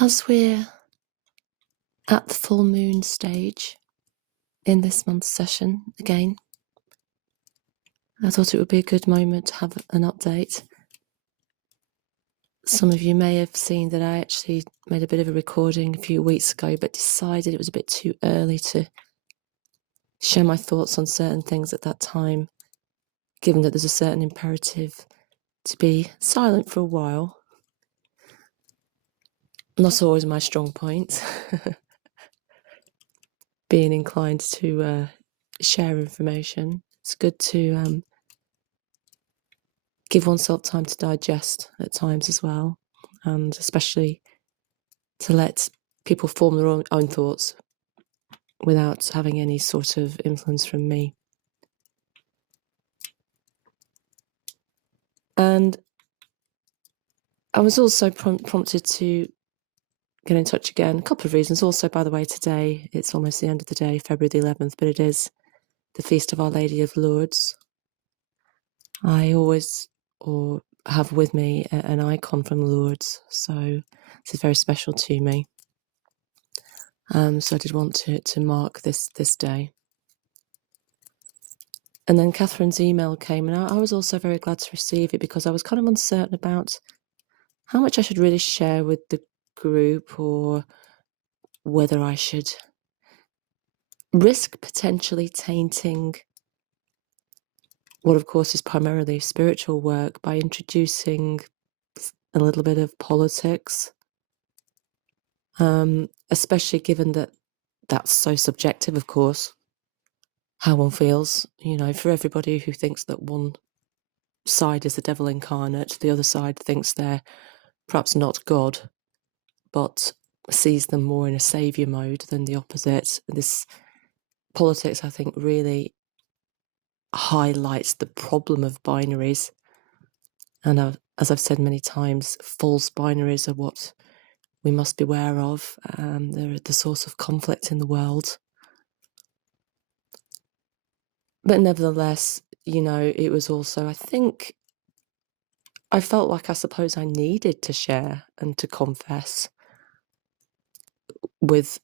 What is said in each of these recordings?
As we're at the full moon stage in this month's session again, I thought it would be a good moment to have an update. Some of you may have seen that I actually made a bit of a recording a few weeks ago, but decided it was a bit too early to share my thoughts on certain things at that time, given that there's a certain imperative to be silent for a while. Not always my strong point. Being inclined to share information. It's good to give oneself time to digest at times as well, and especially to let people form their own thoughts without having any sort of influence from me. And I was also prompted to get in touch again. A couple of reasons. Also, by the way, today, it's almost the end of the day, February the 11th, but it is the Feast of Our Lady of Lourdes. I always have with me an icon from Lourdes, so this is very special to me. So I did want to mark this day. And then Catherine's email came, and I was also very glad to receive it, because I was kind of uncertain about how much I should really share with the group, or whether I should risk potentially tainting what, of course, is primarily spiritual work by introducing a little bit of politics, especially given that that's so subjective, of course, how one feels. For everybody who thinks that one side is the devil incarnate, the other side thinks they're perhaps not God, but sees them more in a saviour mode than the opposite. This politics, I think, really highlights the problem of binaries. And as I've said many times, false binaries are what we must beware of. They're the source of conflict in the world. But nevertheless, it was also, I think, I felt like I suppose I needed to share and to confess with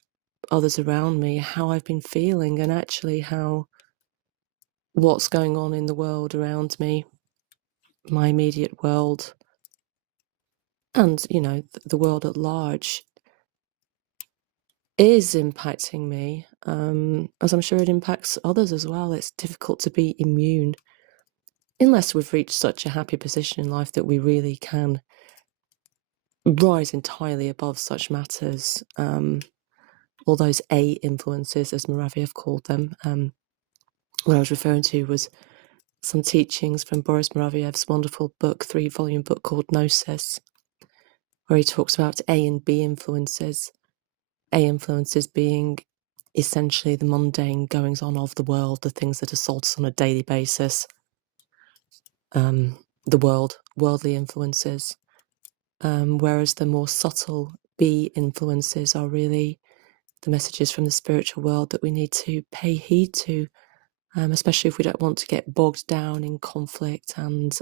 others around me how I've been feeling, and actually how what's going on in the world around me, my immediate world, and, the world at large, is impacting me, as I'm sure it impacts others as well. It's difficult to be immune unless we've reached such a happy position in life that we really can rise entirely above such matters. All those A influences, as Moraviev called them. What I was referring to was some teachings from Boris Moraviev's wonderful book, 3-volume book called Gnosis, where he talks about A and B influences. A influences being essentially the mundane goings on of the world, the things that assault us on a daily basis. The worldly influences. Whereas the more subtle B influences are really the messages from the spiritual world that we need to pay heed to, especially if we don't want to get bogged down in conflict and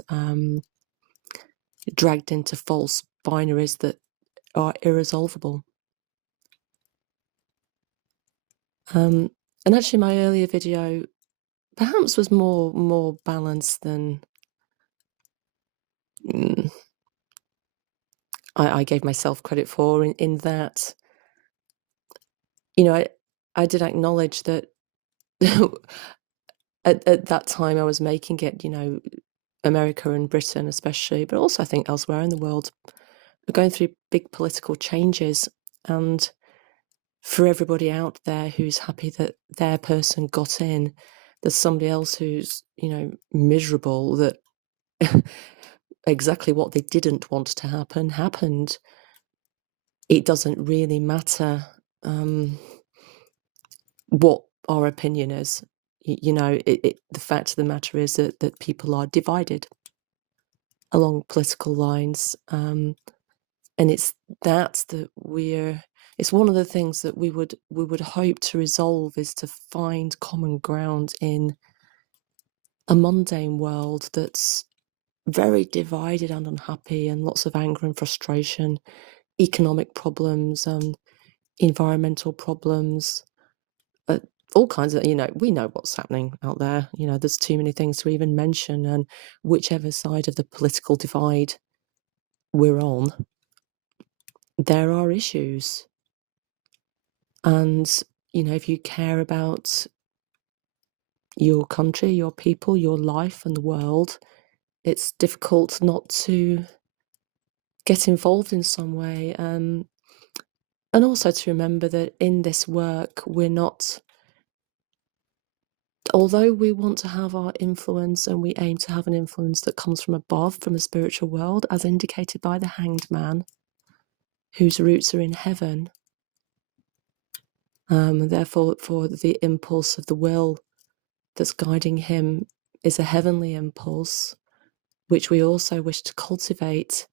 dragged into false binaries that are irresolvable. And actually, my earlier video perhaps was more balanced than I gave myself credit for, in that, I did acknowledge that at that time I was making it, America and Britain especially, but also I think elsewhere in the world, are going through big political changes. And for everybody out there who's happy that their person got in, there's somebody else who's, miserable that exactly what they didn't want to happen happened. It doesn't really matter what our opinion is. The fact of the matter is that people are divided along political lines, and it's one of the things that we would hope to resolve, is to find common ground in a mundane world that's very divided and unhappy, and lots of anger and frustration economic problems, environmental problems, all kinds of, we know what's happening out there. There's too many things to even mention, and whichever side of the political divide we're on, there are issues. And, if you care about your country, your people, your life and the world, it's difficult not to get involved in some way. And also to remember that in this work, we're not, although we want to have our influence and we aim to have an influence that comes from above, from the spiritual world, as indicated by the Hanged Man, whose roots are in heaven. And therefore, for the impulse of the will that's guiding him is a heavenly impulse, which we also wish to cultivate.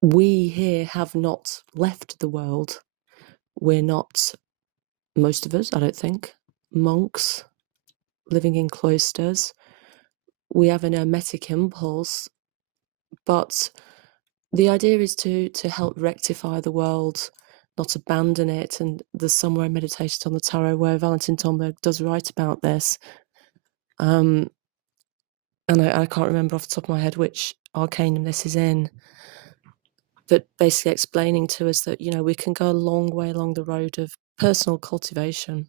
We here have not left the world. We're not, most of us, I don't think, monks living in cloisters. We have an hermetic impulse, but the idea is to help rectify the world, not abandon it. And there's somewhere in Meditations on the Tarot where Valentin Tomberg does write about this. And I can't remember off the top of my head which arcanum this is in, but basically explaining to us that, we can go a long way along the road of personal cultivation,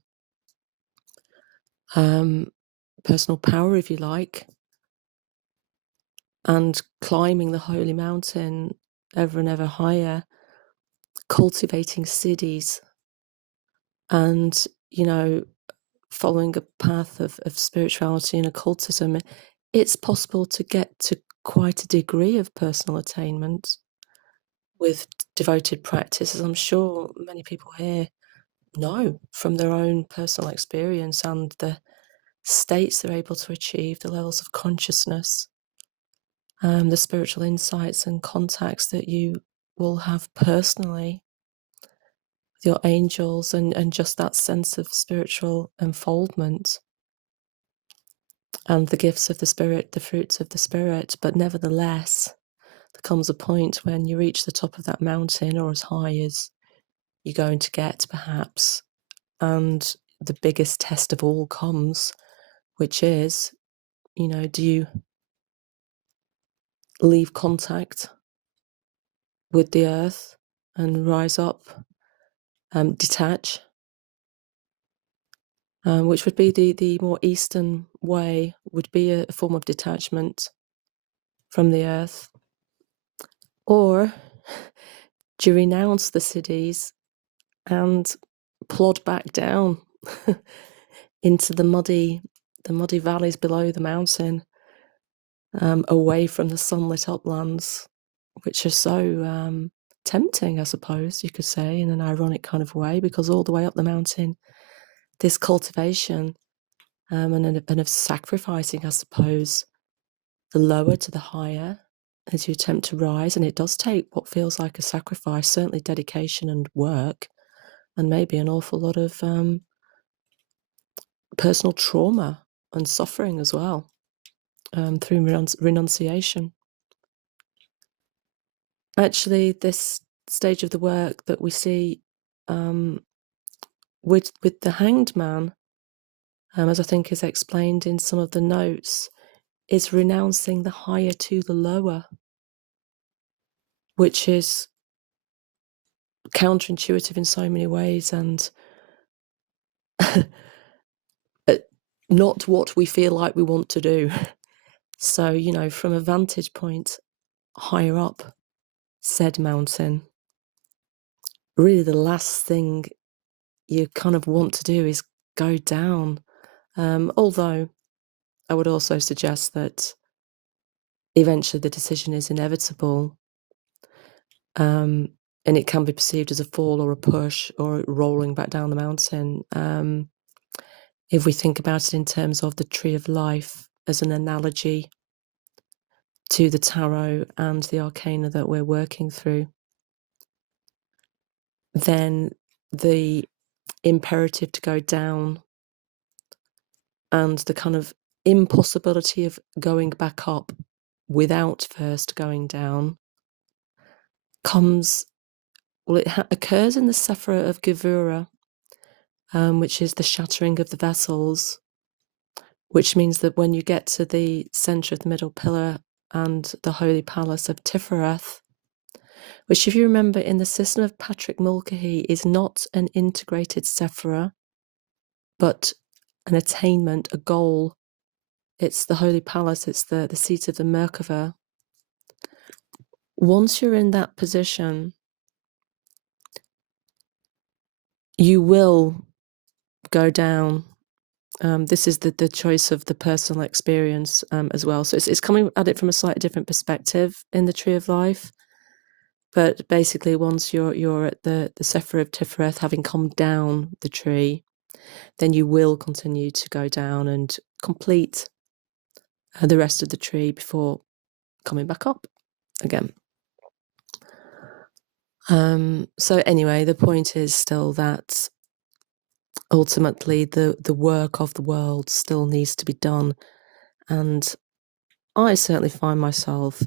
personal power, if you like, and climbing the holy mountain ever and ever higher, cultivating siddhis, and, following a path of spirituality and occultism. It's possible to get to quite a degree of personal attainment with devoted practice, as I'm sure many people here know from their own personal experience, and the states they're able to achieve, the levels of consciousness, the spiritual insights and contacts that you will have personally with your angels, and just that sense of spiritual unfoldment and the gifts of the Spirit, the fruits of the Spirit. But nevertheless, there comes a point when you reach the top of that mountain, or as high as you're going to get, perhaps, and the biggest test of all comes, which is, do you leave contact with the earth and rise up, detach, which would be the more Eastern way, would be a form of detachment from the earth? Or do you renounce the siddhis and plod back down into the muddy valleys below the mountain, away from the sunlit uplands, which are so tempting, I suppose you could say, in an ironic kind of way, because all the way up the mountain, this cultivation and of sacrificing, I suppose, the lower to the higher as you attempt to rise. And it does take what feels like a sacrifice, certainly dedication and work, and maybe an awful lot of personal trauma and suffering as well, through renunciation. Actually, this stage of the work that we see with the Hanged Man, as I think is explained in some of the notes, is renouncing the higher to the lower, which is counterintuitive in so many ways, and not what we feel like we want to do. So, from a vantage point higher up said mountain, really the last thing you kind of want to do is go down. Although I would also suggest that eventually the decision is inevitable, and it can be perceived as a fall or a push or rolling back down the mountain. If we think about it in terms of the tree of life as an analogy to the tarot and the arcana that we're working through, then the imperative to go down and the kind of impossibility of going back up without first going down comes Well, it occurs in the Sephira of Gevurah, which is the shattering of the vessels, which means that when you get to the centre of the middle pillar and the Holy Palace of Tifereth, which, if you remember, in the system of Patrick Mulcahy, is not an integrated Sephira, but an attainment, a goal. It's the Holy Palace, it's the seat of the Merkava. Once you're in that position, you will go down. This is the choice of the personal experience as well. So it's coming at it from a slightly different perspective in the Tree of Life. But basically, once you're at the Sephira of Tifereth, having come down the tree, then you will continue to go down and complete the rest of the tree before coming back up again. So anyway, the point is still that ultimately the work of the world still needs to be done, and I certainly find myself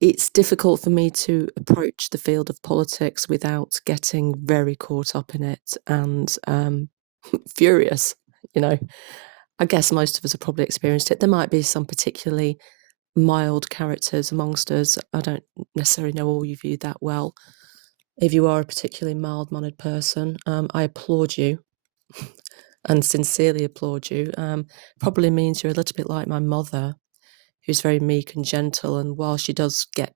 it's difficult for me to approach the field of politics without getting very caught up in it and furious. I guess most of us have probably experienced it. There might be some particularly mild characters amongst us. I don't necessarily know all of you that well. If you are a particularly mild-mannered person, I applaud you and sincerely applaud you. Probably means you're a little bit like my mother, who's very meek and gentle, and while she does get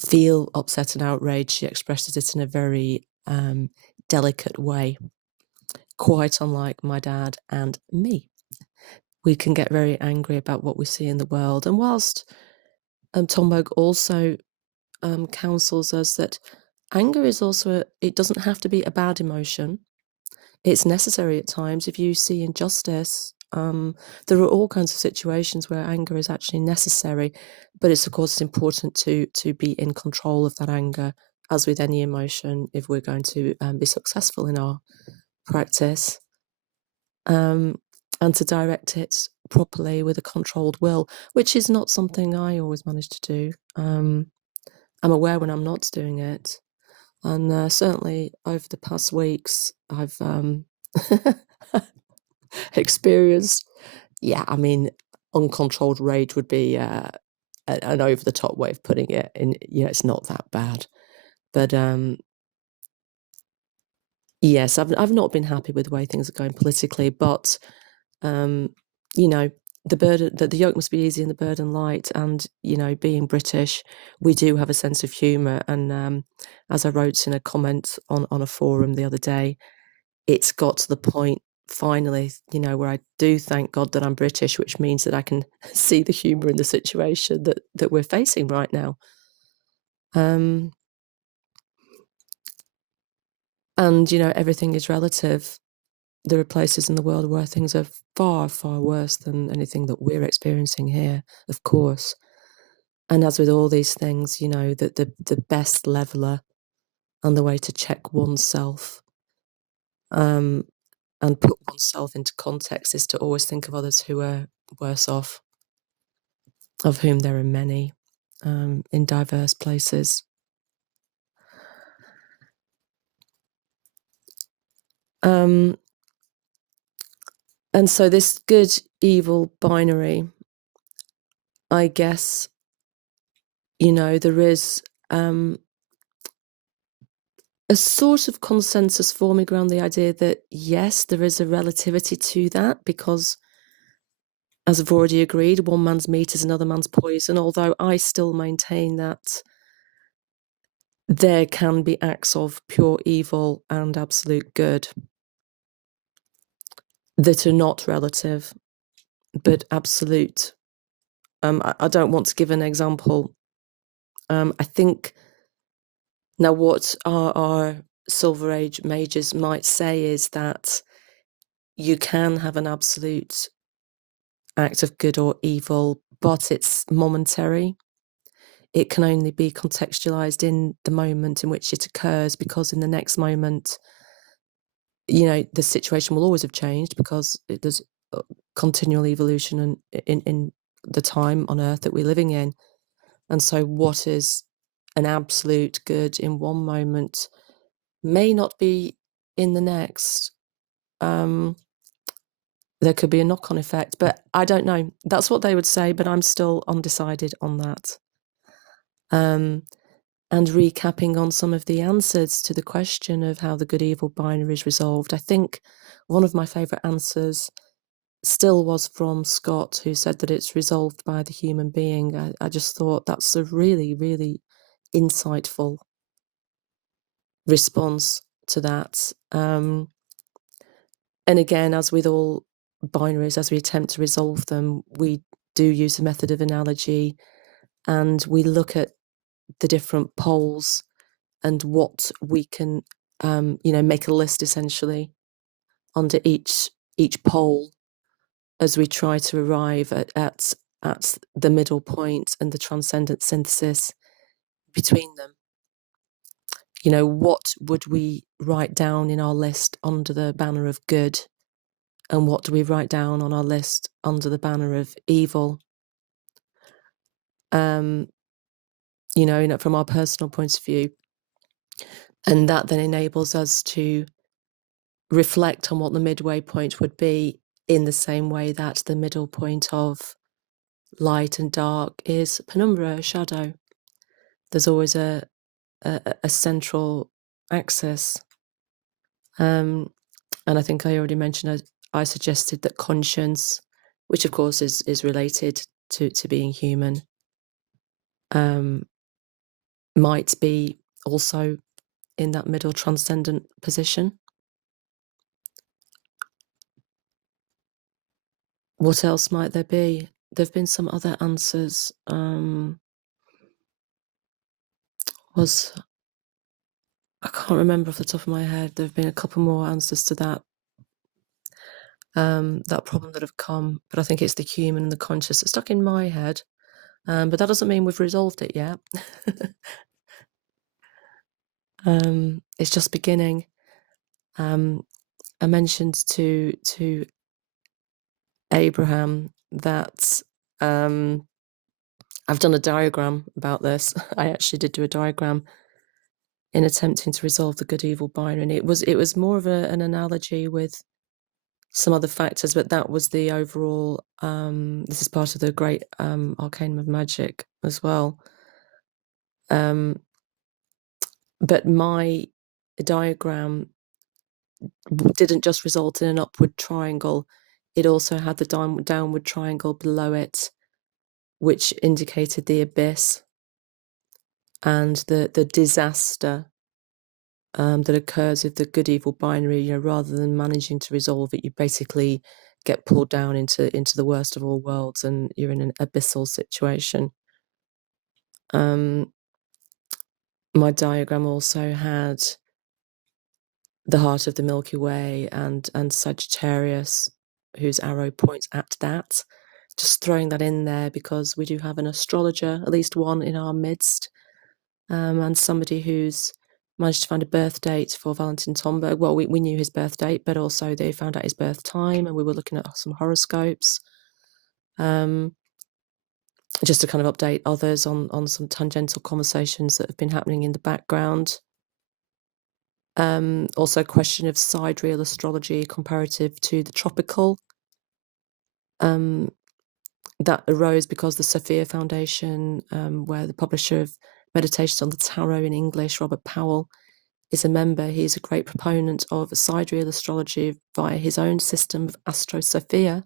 feel upset and outraged, she expresses it in a very delicate way, quite unlike my dad and me. We can get very angry about what we see in the world, and whilst Tomberg also counsels us that anger is also it doesn't have to be a bad emotion. It's necessary at times. If you see injustice, there are all kinds of situations where anger is actually necessary, but it's of course important to be in control of that anger, as with any emotion, if we're going to be successful in our practice, and to direct it properly with a controlled will, which is not something I always manage to do. I'm aware when I'm not doing it, and certainly over the past weeks, I've experienced, uncontrolled rage would be an over-the-top way of putting it. And it's not that bad, but yes, I've not been happy with the way things are going politically, but the burden, that the yoke must be easy and the burden light. And being British, we do have a sense of humour, and as I wrote in a comment on a forum the other day, it's got to the point finally, where I do thank God that I'm British, which means that I can see the humour in the situation that we're facing right now. And everything is relative. There are places in the world where things are far, far worse than anything that we're experiencing here, of course. And as with all these things, that the best leveler and the way to check oneself and put oneself into context is to always think of others who are worse off, of whom there are many in diverse places. And so this good-evil binary, I guess, there is a sort of consensus forming around the idea that, yes, there is a relativity to that, because, as I've already agreed, one man's meat is another man's poison, although I still maintain that there can be acts of pure evil and absolute good that are not relative, but absolute. I don't want to give an example. I think now what our Silver Age mages might say is that you can have an absolute act of good or evil, but it's momentary. It can only be contextualized in the moment in which it occurs, because in the next moment, the situation will always have changed, because there's continual evolution in the time on Earth that we're living in. And so what is an absolute good in one moment may not be in the next. There could be a knock-on effect, but I don't know. That's what they would say, but I'm still undecided on that. And recapping on some of the answers to the question of how the good-evil binary is resolved, I think one of my favourite answers still was from Scott, who said that it's resolved by the human being. I just thought that's a really, really insightful response to that. And again, as with all binaries, as we attempt to resolve them, we do use the method of analogy, and we look at the different poles and what we can, make a list essentially under each pole as we try to arrive at the middle point and the transcendent synthesis between them. What would we write down in our list under the banner of good, and what do we write down on our list under the banner of evil? From our personal point of view. And that then enables us to reflect on what the midway point would be, in the same way that the middle point of light and dark is penumbra, shadow. There's always a central axis. And I think I already mentioned, I suggested that conscience, which of course is related to being human, might be also in that middle transcendent position. What else might there be? There have been some other answers. I can't remember off the top of my head. There have been a couple more answers to that problem that have come, but I think it's the human and the conscious that's stuck in my head. But that doesn't mean we've resolved it yet. It's just beginning. I mentioned to Abraham that I've done a diagram about this. I actually did do a diagram in attempting to resolve the good-evil binary, and it was more of an analogy with some other factors, but that was the overall. This is part of the great Arcanum of Magic as well. But my diagram didn't just result in an upward triangle. It also had the downward triangle below it, which indicated the abyss and the disaster that occurs with the good-evil binary. Rather than managing to resolve it, you basically get pulled down into the worst of all worlds, and you're in an abyssal situation. My diagram also had the heart of the Milky Way and Sagittarius, whose arrow points at that. Just throwing that in there because we do have an astrologer, at least one in our midst, and somebody who's managed to find a birth date for Valentin Tomberg. Well, we knew his birth date, but also they found out his birth time, and we were looking at some horoscopes. Just to kind of update others on some tangential conversations that have been happening in the background. Also a question of sidereal astrology comparative to the tropical. That arose because the Sophia Foundation, where the publisher of Meditations on the Tarot in English, Robert Powell, is a member. He's a great proponent of sidereal astrology via his own system of Astro Sophia,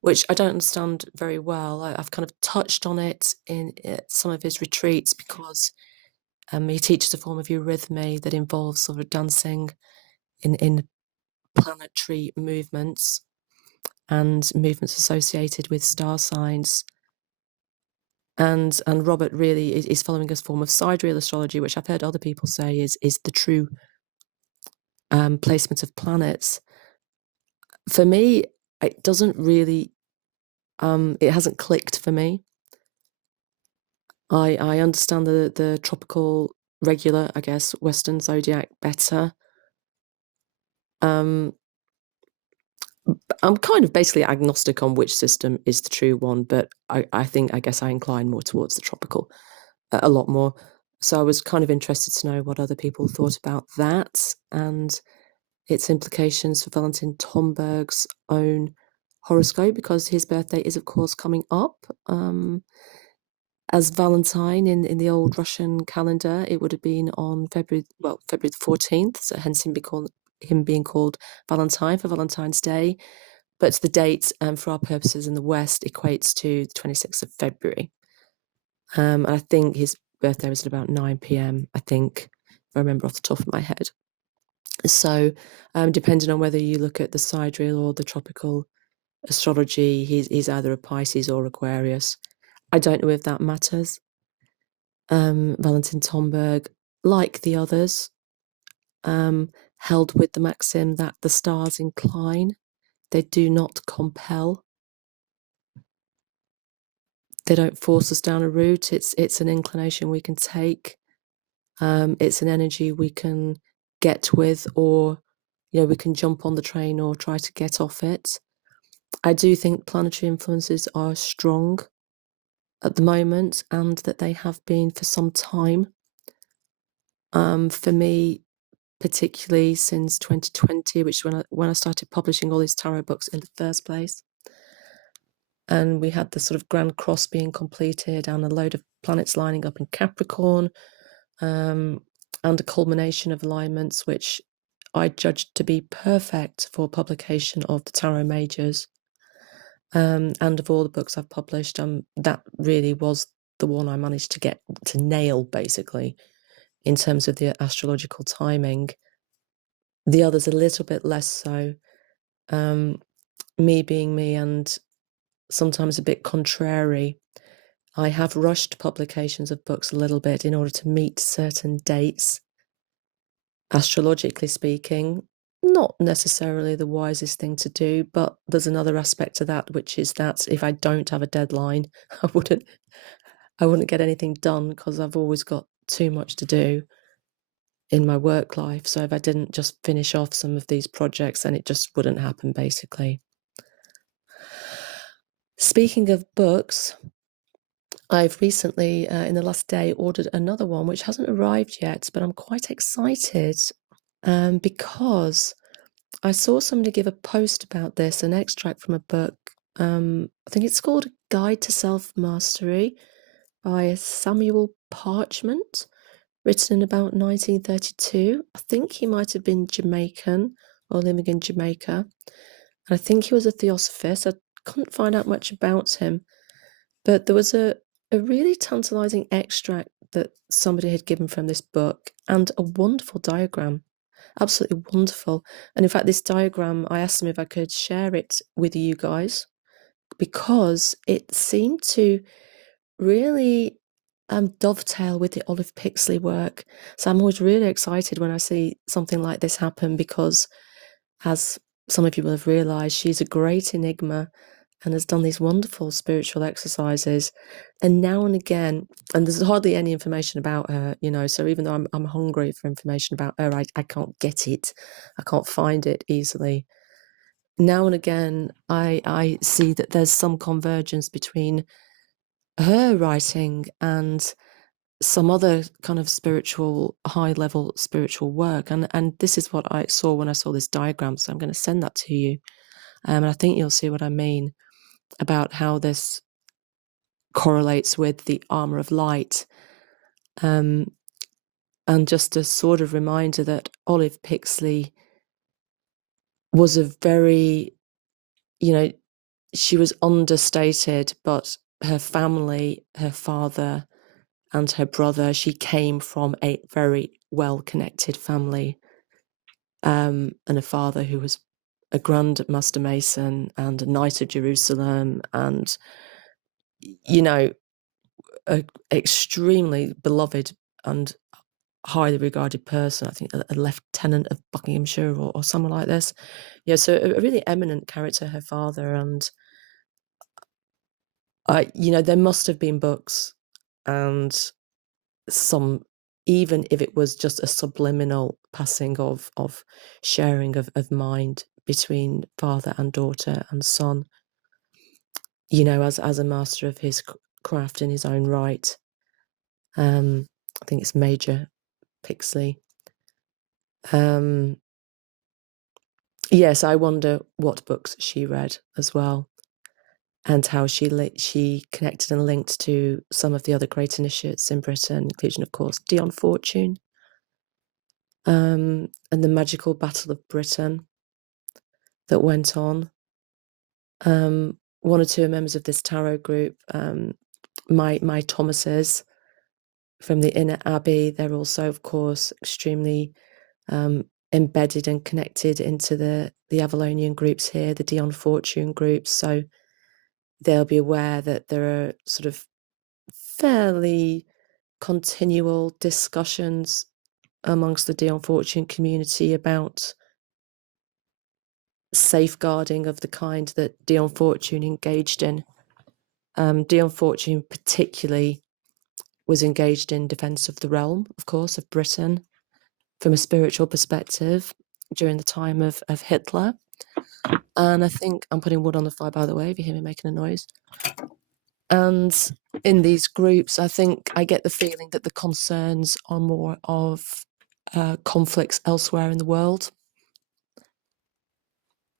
which I don't understand very well. I've kind of touched on it in some of his retreats because he teaches a form of eurythmy that involves sort of dancing in planetary movements and movements associated with star signs. And Robert really is following a form of sidereal astrology, which I've heard other people say is the true placement of planets. For me, it doesn't really, it hasn't clicked for me. I understand the tropical regular, I guess, Western zodiac better. I'm kind of basically agnostic on which system is the true one, but I guess I incline more towards the tropical a lot more. So I was kind of interested to know what other people thought about that and its implications for Valentin Tomberg's own horoscope, because his birthday is, of course, coming up. As Valentine in the old Russian calendar, it would have been on February the 14th, so hence him being called Valentine for Valentine's Day. But the date, for our purposes in the West, equates to the 26th of February. I think his birthday was at about 9 p.m., I think, if I remember off the top of my head. So, depending on whether you look at the sidereal or the tropical astrology, he's either a Pisces or Aquarius. I don't know if that matters. Valentin Tomberg, like the others, held with the maxim that the stars incline, they do not compel. They don't force us down a route. It's an inclination we can take. It's an energy we can get with, or we can jump on the train or try to get off it. I do think planetary influences are strong at the moment, and that they have been for some time. For me, particularly since 2020, which is when I started publishing all these tarot books in the first place. And we had the sort of Grand Cross being completed and a load of planets lining up in Capricorn, and a culmination of alignments which I judged to be perfect for publication of the Tarot Majors. And of all the books I've published, that really was the one I managed to get to nail, basically, in terms of the astrological timing. The others a little bit less so. Me being me and sometimes a bit contrary, I have rushed publications of books a little bit in order to meet certain dates. Astrologically speaking, not necessarily the wisest thing to do, but there's another aspect to that, which is that if I don't have a deadline, I wouldn't get anything done, because I've always got too much to do in my work life. So if I didn't just finish off some of these projects, then it just wouldn't happen, basically. Speaking of books, I've recently, in the last day, ordered another one, which hasn't arrived yet, but I'm quite excited, because I saw somebody give a post about this, an extract from a book. I think it's called Guide to Self-Mastery by Samuel Parchment, written in about 1932. I think he might have been Jamaican or living in Jamaica. And I think he was a theosophist. I couldn't find out much about him. But there was a really tantalizing extract that somebody had given from this book, and a wonderful diagram. Absolutely wonderful. And in fact, this diagram, I asked them if I could share it with you guys, because it seemed to really dovetail with the Olive Pixley work. So I'm always really excited when I see something like this happen, because, as some of you will have realized, she's a great enigma and has done these wonderful spiritual exercises. And now and again, and there's hardly any information about her, so even though I'm hungry for information about her, I can't get it. I can't find it easily. Now and again, I see that there's some convergence between her writing and some other kind of high-level spiritual work. And this is what I saw when I saw this diagram, so I'm going to send that to you. And I think you'll see what I mean about how this correlates with the armor of light. And just a sort of reminder that Olive Pixley was a very, she was understated, but her family, her father and her brother, she came from a very well-connected family, and a father who was a Grand Master Mason and a Knight of Jerusalem, and a extremely beloved and highly regarded person. I think a lieutenant of Buckinghamshire or someone like this. So a really eminent character, her father. And there must have been books and some, even if it was just a subliminal passing of sharing of mind between father and daughter and son, you know, as a master of his craft in his own right. I think it's Major Pixley. Yes, I wonder what books she read as well, and how she connected and linked to some of the other great initiates in Britain, including, of course, Dion Fortune, and the magical Battle of Britain that went on. One or two members of this tarot group, my Thomases from the Inner Abbey, they're also, of course, extremely embedded and connected into the Avalonian groups here, the Dion Fortune groups. So they'll be aware that there are sort of fairly continual discussions amongst the Dion Fortune community about safeguarding of the kind that Dion Fortune engaged in. Dion Fortune particularly was engaged in defence of the realm, of course, of Britain, from a spiritual perspective during the time of Hitler. And I think I'm putting wood on the fire, by the way, if you hear me making a noise. And in these groups, I think I get the feeling that the concerns are more of conflicts elsewhere in the world,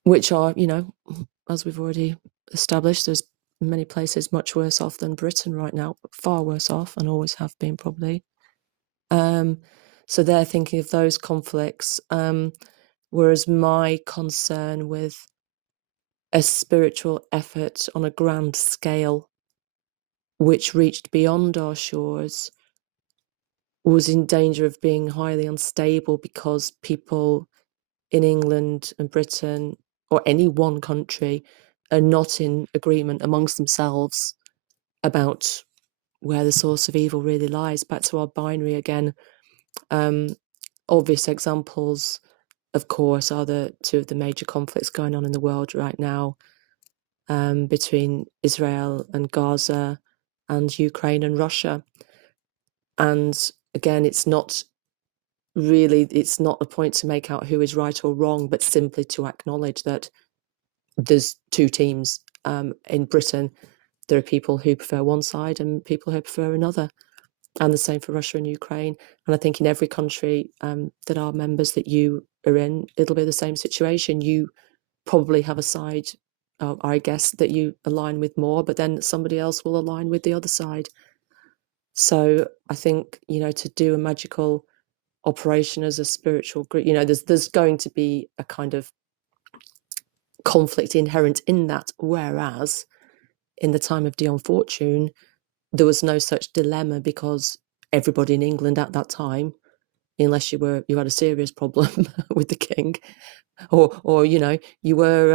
which are, you know, as we've already established, there's many places much worse off than Britain right now, far worse off, and always have been probably. So they're thinking of those conflicts, whereas my concern with a spiritual effort on a grand scale, which reached beyond our shores, was in danger of being highly unstable because people in England and Britain, or any one country, are not in agreement amongst themselves about where the source of evil really lies. Back to our binary again. Obvious examples, of course, are the two of the major conflicts going on in the world right now, between Israel and Gaza and Ukraine and Russia. And again, it's not a point to make out who is right or wrong, but simply to acknowledge that there's two teams. In Britain, there are people who prefer one side and people who prefer another, and the same for Russia and Ukraine. And I think in every country that are members that you are in, it'll be the same situation. You probably have a side, I guess, that you align with more, but then somebody else will align with the other side. So I think, you know, to do a magical operation as a spiritual group, you know, there's going to be a kind of conflict inherent in that, whereas in the time of Dion Fortune, there was no such dilemma, because everybody in England at that time, unless you had a serious problem with the king, or you know, you were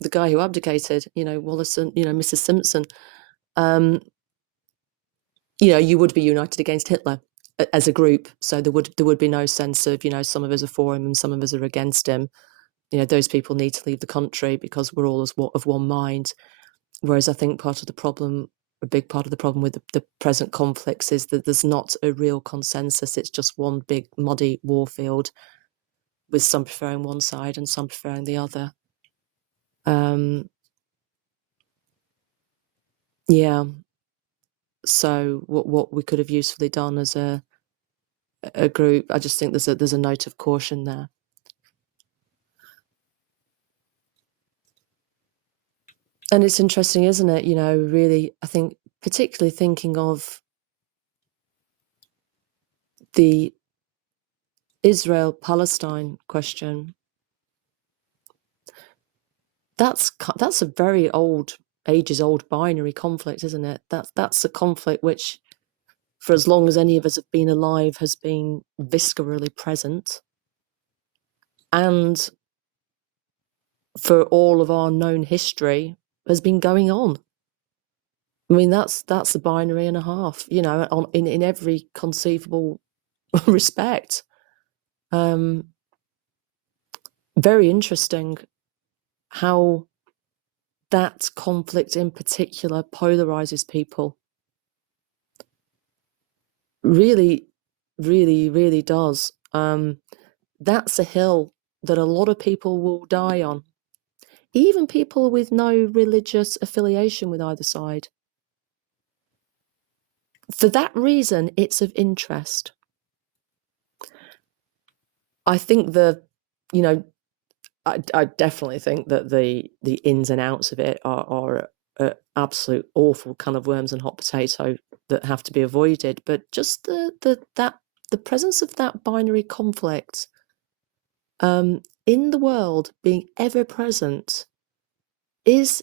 the guy who abdicated, you know, Wallace and, you know, Mrs. Simpson, you know, you would be united against Hitler as a group. So there would be no sense of, you know, some of us are for him and some of us are against him. You know, those people need to leave the country because we're all of one mind. Whereas I think a big part of the problem with the present conflicts is that there's not a real consensus. It's just one big muddy warfield, with some preferring one side and some preferring the other. Yeah. So what we could have usefully done as a group, I just think there's a note of caution there. And it's interesting, isn't it? You know, really, I think particularly thinking of the Israel-Palestine question, that's a very ages-old binary conflict, isn't it? That's a conflict which, for as long as any of us have been alive, has been viscerally present, and for all of our known history has been going on. I mean, that's a binary and a half, you know, in every conceivable respect. Very interesting how that conflict in particular polarizes people. Really, really, really does. That's a hill that a lot of people will die on, even people with no religious affiliation with either side. For that reason, it's of interest. I think I definitely think that the ins and outs of it are absolute awful kind of worms and hot potato that have to be avoided. But just the presence of that binary conflict in the world being ever present is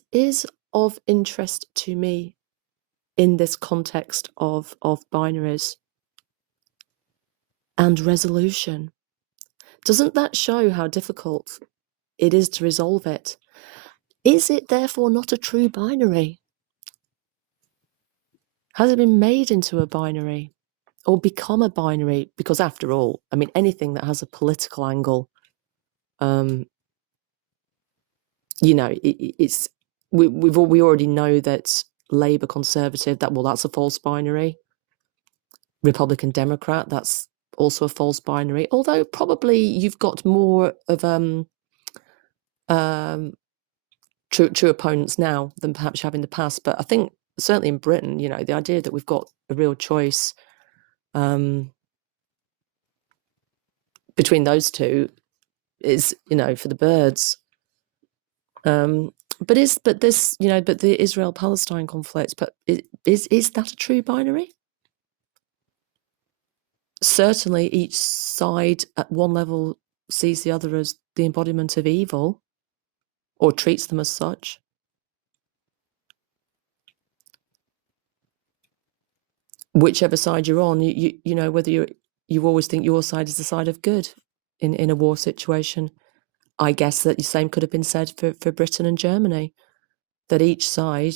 of interest to me in this context of binaries and resolution. Doesn't that show how difficult it is to resolve it? Is it therefore not a true binary? Has it been made into a binary or become a binary? Because after all, I mean, anything that has a political angle, it's we already know that Labour Conservative, that's a false binary. Republican Democrat, that's also a false binary. Although probably you've got more of true opponents now than perhaps you have in the past. But I think certainly in Britain, the idea that we've got a real choice between those two is, for the birds. But the Israel-Palestine conflict, but is that a true binary? Certainly each side at one level sees the other as the embodiment of evil or treats them as such. Whichever side you're on, whether you always think your side is the side of good in a war situation. I guess that the same could have been said for Britain and Germany, that each side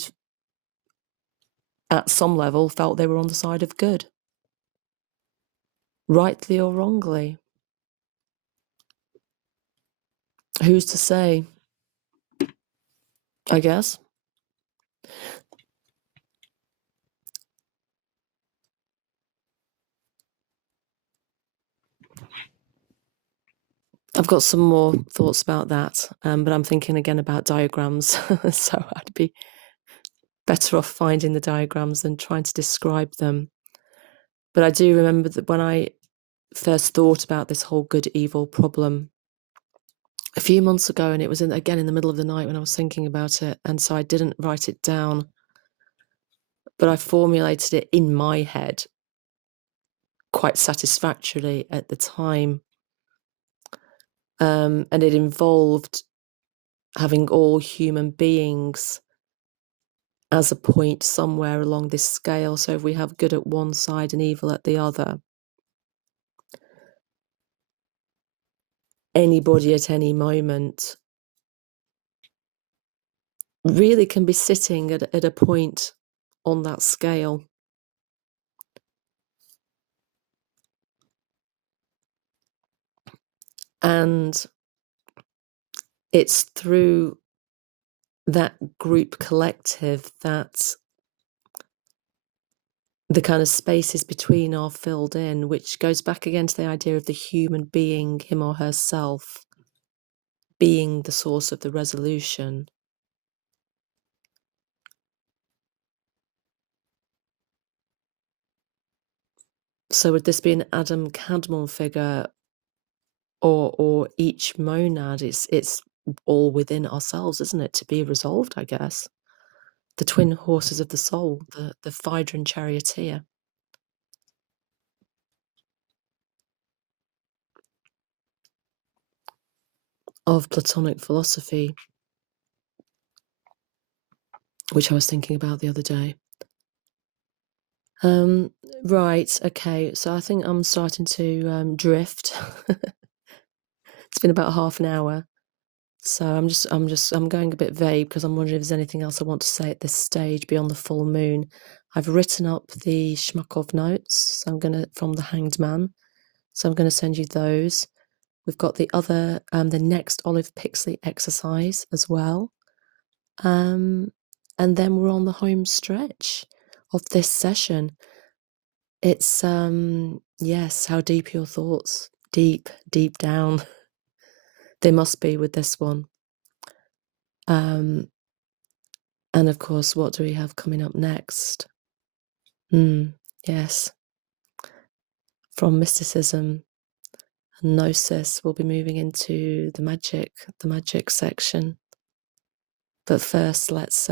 at some level felt they were on the side of good, rightly or wrongly. Who's to say? I guess. I've got some more thoughts about that, but I'm thinking again about diagrams, so I'd be better off finding the diagrams than trying to describe them. But I do remember that when I first thought about this whole good-evil problem a few months ago, and it was again in the middle of the night when I was thinking about it, and so I didn't write it down, but I formulated it in my head quite satisfactorily at the time. And it involved having all human beings as a point somewhere along this scale. So if we have good at one side and evil at the other, anybody at any moment really can be sitting at a point on that scale. And it's through that group collective that the kind of spaces between are filled in, which goes back again to the idea of the human being, him or herself, being the source of the resolution. So would this be an Adam Kadmon figure, or each monad? It's all within ourselves, isn't it, to be resolved, I guess. The twin horses of the soul, the Phaedra and Charioteer. Of Platonic philosophy, which I was thinking about the other day. Right, okay, so I think I'm starting to drift. It's been about half an hour, so I'm going a bit vague because I'm wondering if there's anything else I want to say at this stage beyond the full moon. I've written up the Shmakov notes, so from the Hanged Man, so I'm going to send you those. We've got the other, the next Olive Pixley exercise as well, and then we're on the home stretch of this session. It's yes, how deep your thoughts, deep down. They must be with this one. And of course, what do we have coming up next? Yes. From mysticism and gnosis, we'll be moving into the magic section. But first, let's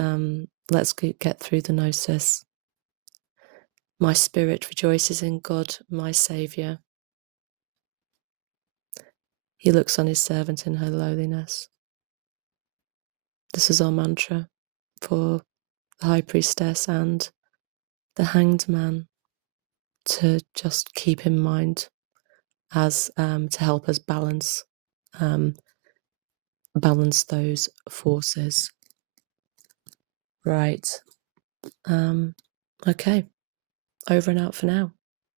get through the gnosis. My spirit rejoices in God, my Saviour. He looks on his servant in her lowliness. This is our mantra for the High Priestess and the Hanged Man, to just keep in mind as to help us balance those forces. Right. Okay. Over and out for now.